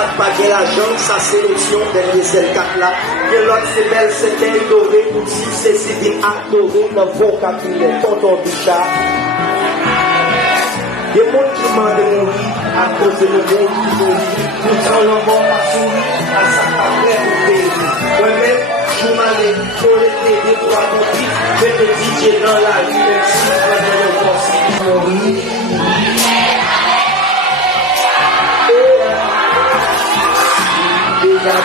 ça pas de l'argent, sa sélection dernier celle 4 là. Que l'autre c'est belle, c'est belle dorée, pour si c'est des adoré dans le vocabulaire, tonton Bichard. Il y a des gens qui demandent de mourir à cause de nos bons qui mourir. Nous sommes l'envoi à sourire à sa carrière au pays. Moi-même, je m'allais pour les télé pour accomplir. Je te dis, j'ai dans la vie, même si je vais dans le conseil mourir. Déjà,